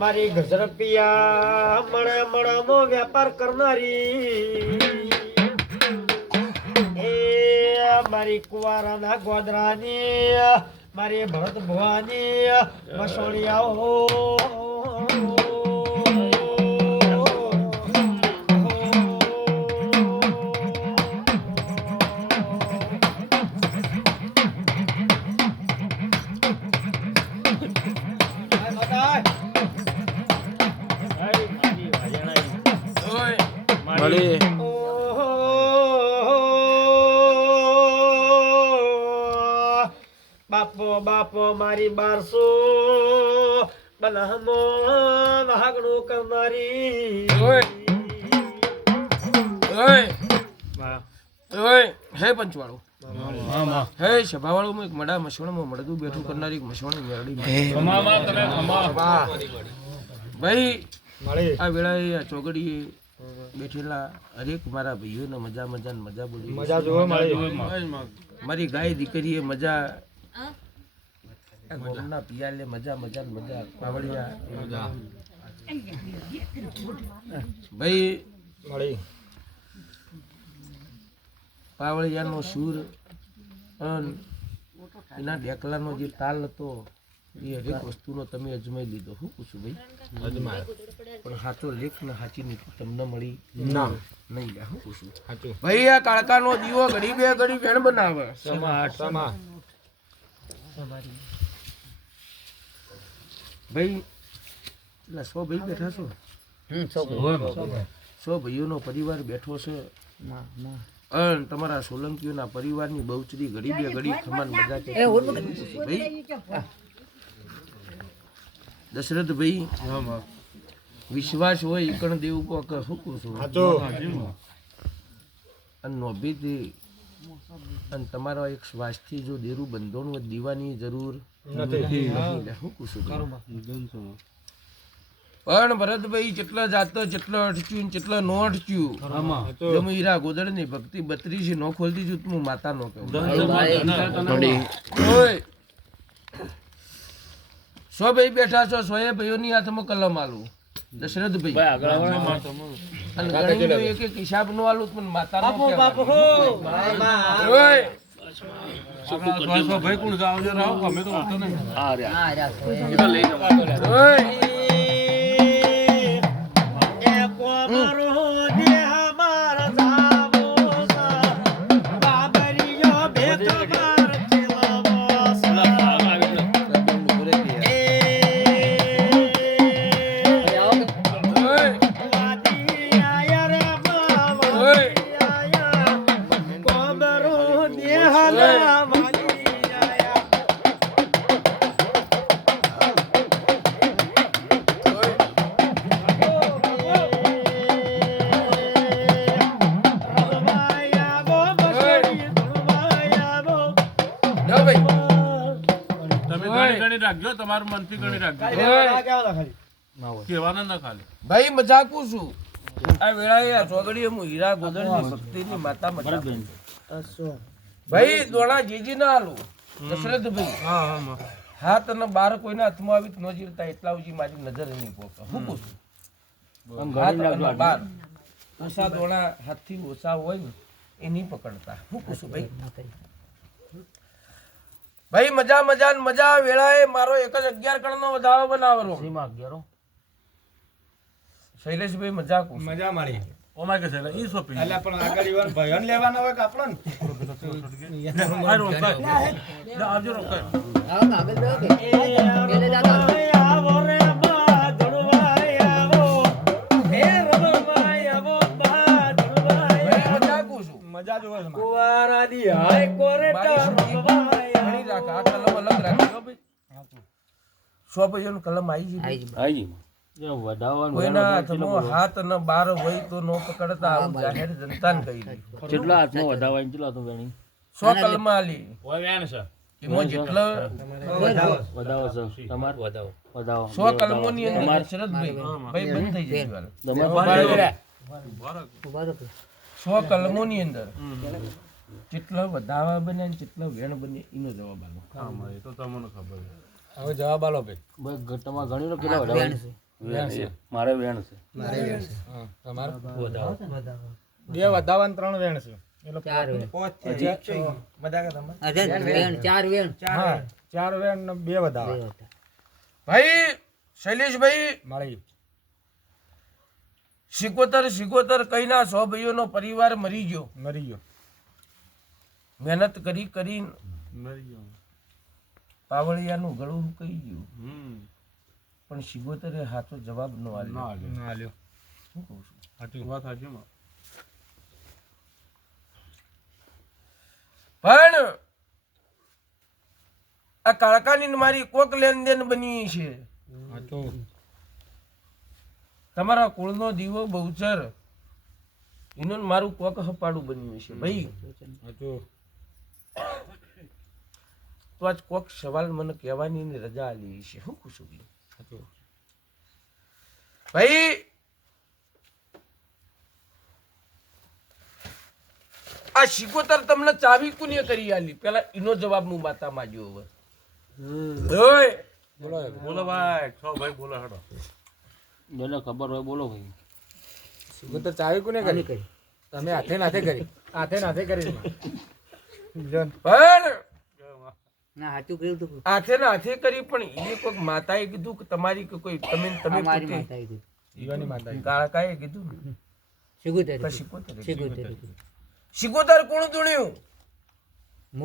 મારી ગજરપિયા મળાનો વેપાર કરનારી એ મારી કુવારાના ગોદરાની મારી ભરત ભવાની મસોળિયાઓ બાપો મારી 1200 બનામો વાગણું કરનારી હે પંચવાળો હે સભાવાળો એક મડા મસવાણમાં મળદું બેઠું કરનારી મસવાણી મેરડી ભાઈ આ વેળાએ આ ચોગડીએ બેઠેલા હરેક મારા ભાઈઓને મજા બોલી મજા જોવે મારી ગાય દીકરીએ મજા ગોમના પિયાલે મજા પાવડિયા ભાઈ પાવળિયાનો સૂર એના ઢેકલાનો જે તાલ હતો એ હરેક વસ્તુનો તમે અજમાઈ લીધો. શું પૂછું ભાઈ? પણ સાચો લેખ ને સાચી નીતિ તમને મળી ના નહીં. શું પૂછું ભાઈ? આ કાળકાનો દીવો ઘડી બે ઘડી વેણ બનાવે. ભાઈ એટલે 100 ભાઈ બેઠા છો, 100 ભાઈઓનો પરિવાર બેઠો છે. તમારા સોલંકીઓના પરિવારની બહુચરી ઘડી બે ઘડી ખમાન મજા કે ભાઈ દશરથ ભાઈ વિશ્વાસ હોય ઈકણ દેવ ઉપર હુકું છું અને નોભીથી અને તમારા એક શ્વાસથી જો દેરું બંધોણ દીવાની જરૂર નથી. પણ ભરતભાઈ જેટલા જાતો જેટલો અટક્યું જેટલા નો અટક્યું તમે હીરા ગોદડ ની ભક્તિ 32 નો ખોલતી જુ તું માતા નો કહું. 100 ભાઈ બેઠા છો, 100 ભાઈઓની હાથમાં કલમ આલું દશરથભાઈ એક હિસાબ નો આલું પણ માતા નો ભાઈ કોણ જાવજો રાવ અમે તો હોતો નહીં. રાખજો તમારું મનથી ગણી રાખજો કેવાના ના ખાલી ભાઈ મજાકું છું. આ વેળાએ આ ચોગડીએ હું હીરા ગોદડની ભક્તિની માતા મજા ભાઈ દોણા જીજી ના આલું દશરથભાઈ હાથ અને બાર કોઈના હાથમાં આવી ન જીવતા એટલા સુધી મારી નજર નહીં પોકે. હું પૂછું બાર ઓછા દોણા હાથથી ઓછા હોય ને એ નહીં પકડતા. હું પૂછું ભાઈ? ભાઈ મજા વેળાએ મારો એક જ 11 કણનો વધારો બનાવરો. શૈલેષભાઈ મજા મારી ઓમાં કે છે ઈ સોપી એટલે પણ આગળ ઈવન ભયન લેવાનો હોય કે આપણને આવજો રોક આવો ના આગળ દો કે પેલે જાતા આવો રે બા ધડવાય આવો હે રબવાય આવો બા ધડવાય મજા કુશું મજા જોવે છે કુવારા દી હાય કોરેટા રબવાય ઘણી રાખ આ કલમ અલગ રાખજો ભાઈ. 100 ભાઈઓનો કલમ આવી કોઈના હાથમાં હાથ ન બાર હોય તો નો પકડતા આવું જાહેર જનતાને કહી દીધું. કેટલા હાથમાં વધાવાય કેટલા તો વેણી 100 કલમ આલી ઓય વેણ છે એમાં જેટલો વધાવો છે તમાર વધાવો 100 કલમોની અંદર શરદભાઈ ભાઈ બંધ થઈ જાય. 100 કલમોની અંદર જેટલા વધાવા બને ને જેટલા વેણ બને એનો જવાબ આલો. હા એ તો તમને ખબર છે. હવે જવાબ આલો ભાઈ. તમારે ગણી લો કેટલા વધાવાય વેણ છે. મારે વેણ છે. તમારે વધાવો. બે વધાવા ને 3 વેણ છે એટલે 4 વેણ ચાર વેણ ને 2 વધાવા ભાઈ શૈલેષભાઈ માળી સિકોતર કઈના 100 ભાઈઓનો પરિવાર મરી ગયો મહેનત કરી પાવળિયાનું ગળું કહી ગયું પણ સિકોતરે સાચો જવાબ ન આલ્યો શું કહું છું પણ આ કાળકાની ને મારી કોક લેનદેન બની છે તમારા કુળનો દીવો બહુચર એનો ને મારું કોક હપાડું બન્યું છે ભાઈ તો આજ કોક સવાલ મને કહેવાની ને રજા આલી છે શું ખુશું ભાઈ આ શિકોતર તમને ચાવી કોને કરી આલી પેલા એનો જવાબ હું માતા માંગ્યો હવે ઓય બોલો ભાઈ. જેને ખબર હોય બોલો ભાઈ. તો ચાવી કોને કરી તમે હાથે નાથે કરી પણ ના સાચું કર્યું તું હાથે ને હાથે કરી પણ એ કોઈક માતાએ કીધું કે તમારી કે કોઈ તમે અમારી પોતે માતા કીધું ઈવાની માતા કાળકાએ કીધું શિકોતેર શિકોતરે શિકોતેર શિકોતર કોણ ધૂણ્યું